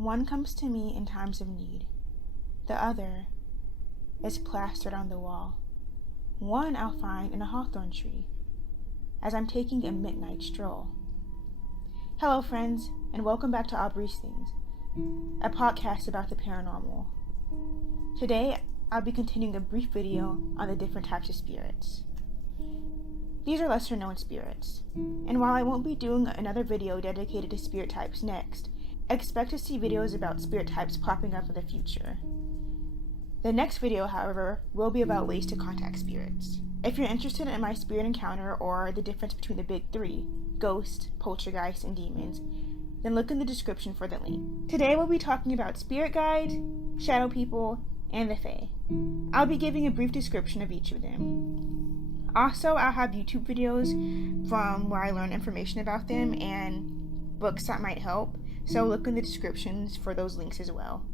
One comes to me in times of need. The other is plastered on the wall. One I'll find in a hawthorn tree as I'm taking a midnight stroll. Hello, friends, and welcome back to Aubrey's Things, a podcast about the paranormal. Today, I'll be continuing a brief video on the different types of spirits. These are lesser known spirits, and while I won't be doing another video dedicated to spirit types next, expect to see videos about spirit types popping up in the future. The next video, however, will be about ways to contact spirits. If you're interested in my spirit encounter or the difference between the big three, ghosts, poltergeists, and demons, then look in the description for the link. Today we'll be talking about spirit guides, shadow people, and the Fae. I'll be giving a brief description of each of them. Also, I'll have YouTube videos from where I learn information about them and books that might help, so look in the descriptions for those links as well.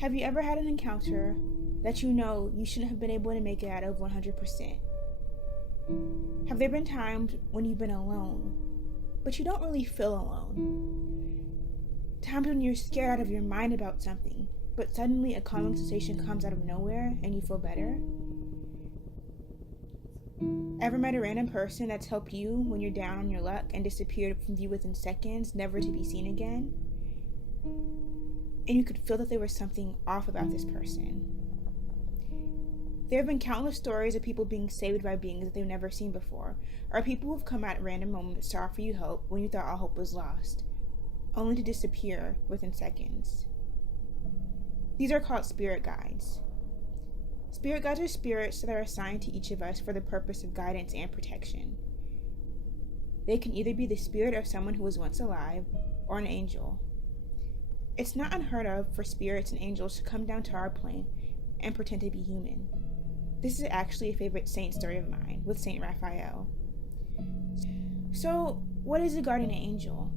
Have you ever had an encounter that you know you shouldn't have been able to make it out of 100%? Have there been times when you've been alone, but you don't really feel alone? Times when you're scared out of your mind about something, but suddenly a calming sensation comes out of nowhere and you feel better? Ever met a random person that's helped you when you're down on your luck and disappeared from view within seconds, never to be seen again? And you could feel that there was something off about this person. There have been countless stories of people being saved by beings that they've never seen before, or people who've come at random moments to offer you hope when you thought all hope was lost, only to disappear within seconds. These are called spirit guides. Spirit guides are spirits that are assigned to each of us for the purpose of guidance and protection. They can either be the spirit of someone who was once alive, or an angel. It's not unheard of for spirits and angels to come down to our plane and pretend to be human. This is actually a favorite saint story of mine with Saint Raphael. So, what is a guardian angel?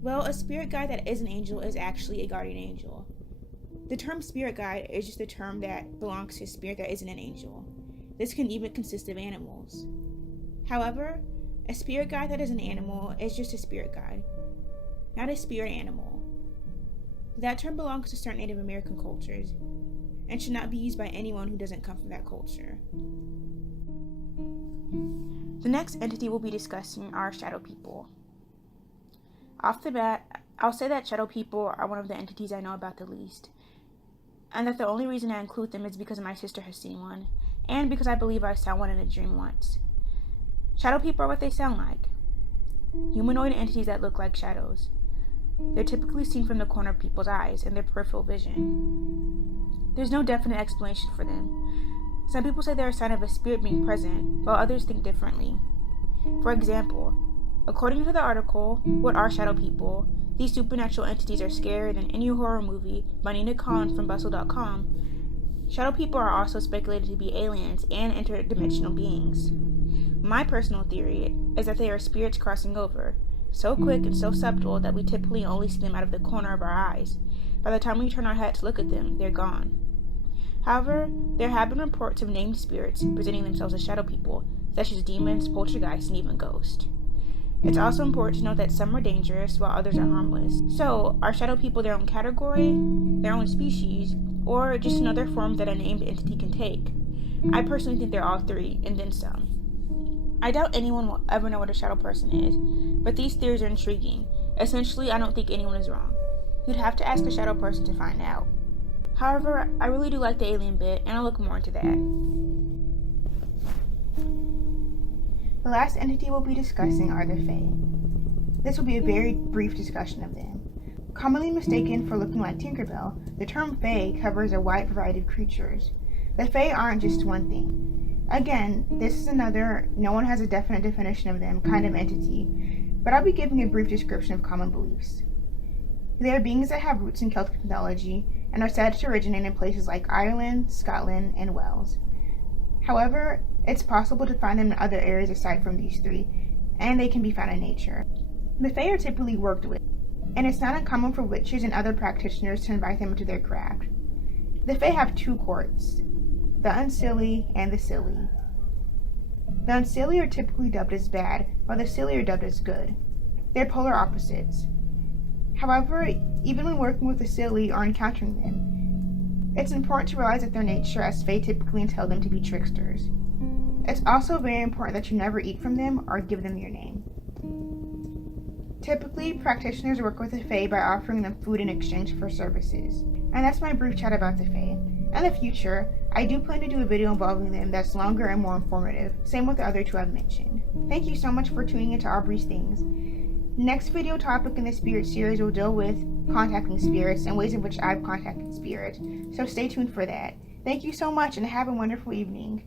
Well, a spirit guide that is an angel is actually a guardian angel. The term spirit guide is just a term that belongs to a spirit that isn't an angel. This can even consist of animals. However, a spirit guide that is an animal is just a spirit guide, not a spirit animal. That term belongs to certain Native American cultures and should not be used by anyone who doesn't come from that culture. The next entity we'll be discussing are shadow people. Off the bat, I'll say that shadow people are one of the entities I know about the least, and that the only reason I include them is because my sister has seen one, and because I believe I saw one in a dream once. Shadow people are what they sound like. Humanoid entities that look like shadows. They're typically seen from the corner of people's eyes and their peripheral vision. There's no definite explanation for them. Some people say they're a sign of a spirit being present, while others think differently. For example, according to the article, What Are Shadow People? These supernatural entities are scarier than any horror movie by Nina Collins from Bustle.com. Shadow people are also speculated to be aliens and interdimensional beings. My personal theory is that they are spirits crossing over, so quick and so subtle that we typically only see them out of the corner of our eyes. By the time we turn our head to look at them, they're gone. However, there have been reports of named spirits presenting themselves as shadow people, such as demons, poltergeists, and even ghosts. It's also important to note that some are dangerous while others are harmless. So, are shadow people their own category, their own species, or just another form that a named entity can take? I personally think they're all three, and then some. I doubt anyone will ever know what a shadow person is, but these theories are intriguing. Essentially, I don't think anyone is wrong. You'd have to ask a shadow person to find out. However, I really do like the alien bit, and I'll look more into that. The last entity we'll be discussing are the Fae. This will be a very brief discussion of them. Commonly mistaken for looking like Tinkerbell, the term Fae covers a wide variety of creatures. The Fae aren't just one thing. Again, this is another, no one has a definite definition of them, kind of entity, but I'll be giving a brief description of common beliefs. They are beings that have roots in Celtic mythology and are said to originate in places like Ireland, Scotland, and Wales. However, it's possible to find them in other areas aside from these three, and they can be found in nature. The Fae are typically worked with, and it's not uncommon for witches and other practitioners to invite them into their craft. The Fae have two courts, the unsilly and the silly. The unsilly are typically dubbed as bad, while the silly are dubbed as good. They're polar opposites. However, even when working with a silly or encountering them, it's important to realize that their nature, as Fae typically entail them to be tricksters. It's also very important that you never eat from them or give them your name. Typically, practitioners work with the Fae by offering them food in exchange for services. And that's my brief chat about the Fae. In the future, I do plan to do a video involving them that's longer and more informative, same with the other two I've mentioned. Thank you so much for tuning into Aubrey's Things. Next video topic in the Spirit series will deal with contacting spirits and ways in which I've contacted spirits, so stay tuned for that. Thank you so much and have a wonderful evening.